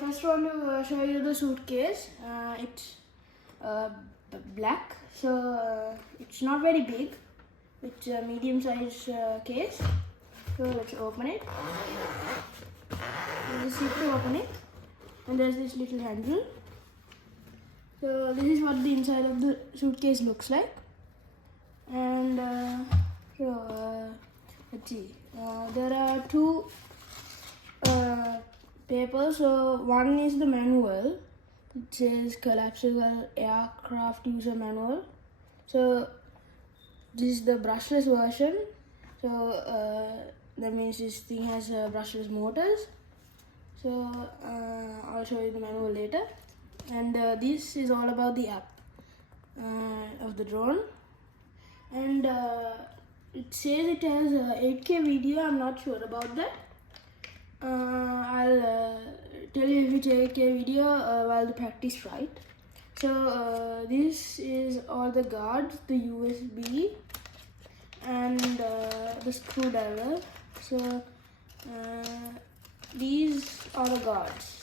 first want to show you the suitcase. It's black, so it's not very big. It's a medium-sized case. So let's open it. There's a zip to open it, and there's this little handle. So this is what the inside of the suitcase looks like. And let's see. There are two papers. So one is the manual. It says collapsible aircraft user manual. So this is the brushless version. So that means this thing has brushless motors. So I'll show you the manual later. And this is all about the app of the drone. And it says it has 8K video. I'm not sure about that. I'll tell you if it's 8K video while the practice flight. So this is all the guards, the USB, and the screwdriver. So these are the guards.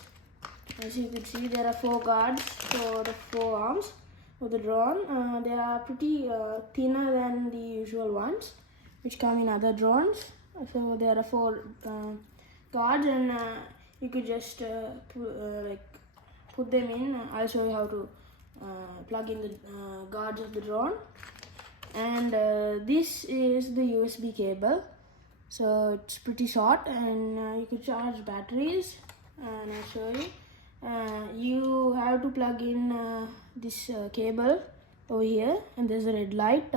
As you can see, there are 4 guards for the 4 arms of the drone. They are pretty thinner than the usual ones which come in other drones. So there are 4 guards, and you could just put them in. I'll show you how to plug in the guards of the drone. And this is the USB cable. So it's pretty short, and you can charge batteries, and I'll show you. You have to plug in this cable over here, and there's a red light.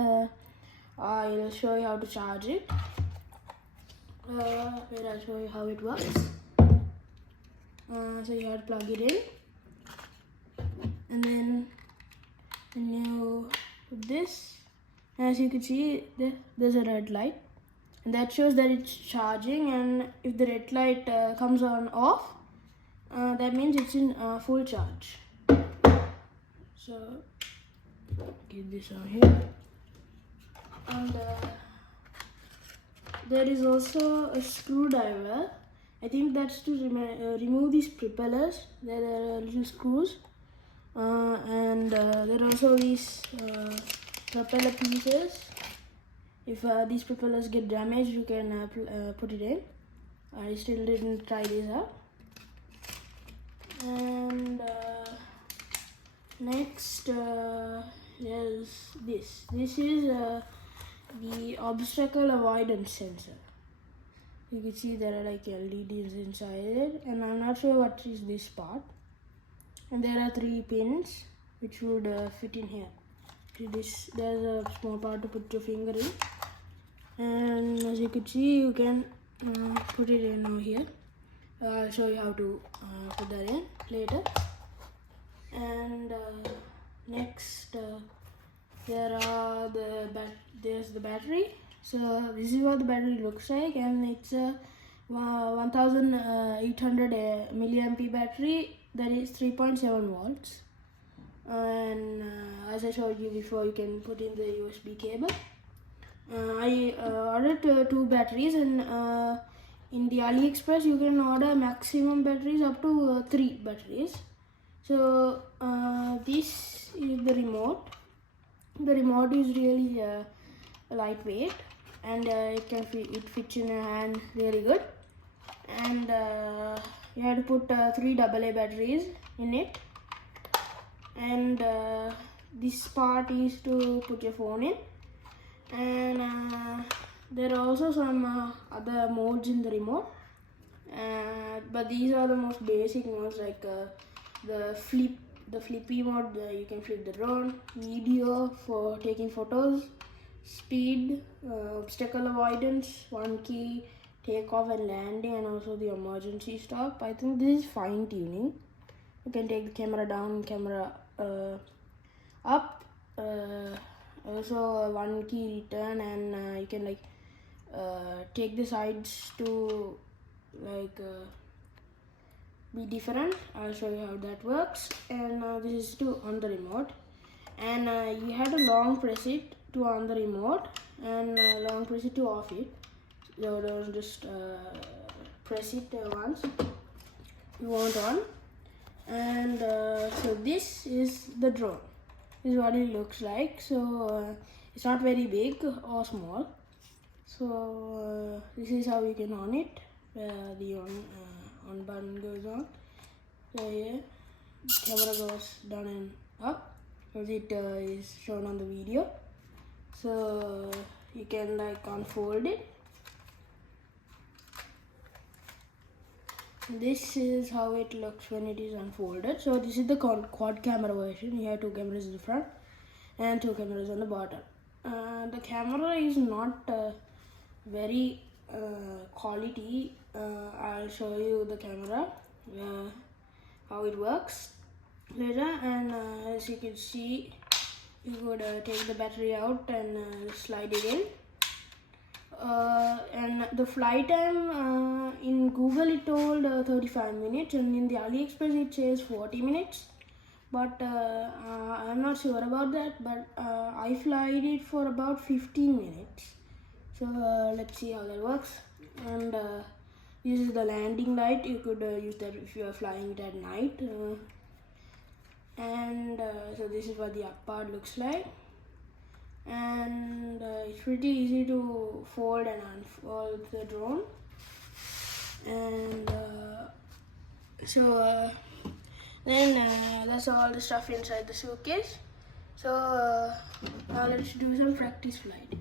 I'll show you how to charge it. Wait, I'll show you how it works. So you have to plug it in, and then when you put this, as you can see, there's a red light, and that shows that it's charging. And if the red light comes on off, that means it's in full charge. So get this on here, and there is also a screwdriver. I think that's to remove these propellers. There are little screws, and there are also these propeller pieces. If these propellers get damaged, you can put it in. I still didn't try this out. And next there's this. This is the obstacle avoidance sensor. You can see there are like LEDs inside it, and I'm not sure what is this part. And there are 3 pins which would fit in here. There's a small part to put your finger in, and as you can see, you can put it in over here. I'll show you how to put that in later. And next there's the battery. So this is what the battery looks like, and it's a 1800 milliampere battery that is 3.7 volts. And as I showed you before, you can put in the USB cable. I ordered 2 batteries, and in the AliExpress you can order maximum batteries up to 3 batteries. So this is the remote. The remote is really lightweight, and it fits in your hand really good. And you have to put 3 AA batteries in it. And this part is to put your phone in. And there are also some other modes in the remote, but these are the most basic modes, like the flippy mode. You can flip the drone, video for taking photos, speed, obstacle avoidance, 1 key, takeoff and landing, and also the emergency stop. I think this is fine tuning. You can take the camera down, camera up, also 1 key return, and you can take the sides to be different. I'll show you how that works. And this is to on the remote, and you have to long press it to on the remote, and long press it to off it. So don't just press it once. You want on, And so this is the drone. This is what it looks like. So it's not very big or small. So this is how you can on it. The on button goes on. So here, camera goes down and up as it is shown on the video. So you can like unfold it. This is how it looks when it is unfolded. So this is the quad camera version. You have two cameras in the front and two cameras on the bottom. The camera is not very quality. I'll show you the camera, how it works later. And as you can see, you could take the battery out and slide it in. And the flight time in Google it told 35 minutes, and in the AliExpress it says 40 minutes. But I'm not sure about that. But I flied it for about 15 minutes. So let's see how that works. And this is the landing light. You could use that if you are flying it at night. So this is what the up part looks like. And it's pretty easy to fold and unfold the drone. And then that's all the stuff inside the suitcase. So now let's do some practice flight.